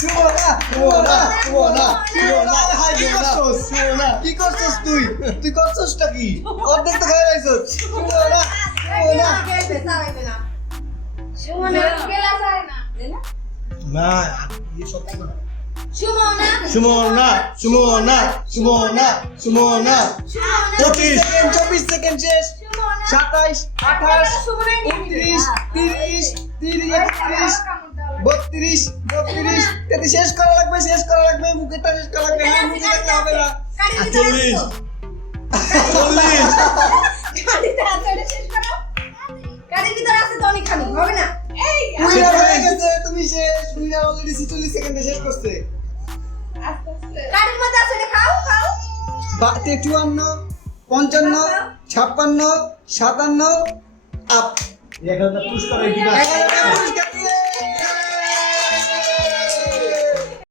Sumana Sumana Sumana Sumana high কি করছস সুমনা কি করছস তুই তুই করছসটা কি অর্ধেক তো খাই রাইছস সুমনা সুমনা খেলবে চালাইবে না সুমনা খেলা চায় না না এই সব না সুমনা সুমনা সুমনা সুমনা সুমনা 24 সেকেন্ড শেষ 27 28 সুমনাই 29 30 31 32 33 শেষ করা লাগবে মুখেরটা শেষ করা লাগবে হ্যাঁ মুখে রাখতে হবে না 40 গাড়ির ভিতরে আছে তো অনেকখানি হবে না এই উইনার হয়ে গেছে তুমি শেষ উইনার অলরেডি 46 সেকেন্ডে শেষ করছে আস্তে আস্তে গাড়ির মধ্যে আছে এটা খাও 54 55 56 57 আপ 1000 পুরস্কার দিবা 1000 টাকা পুরস্কার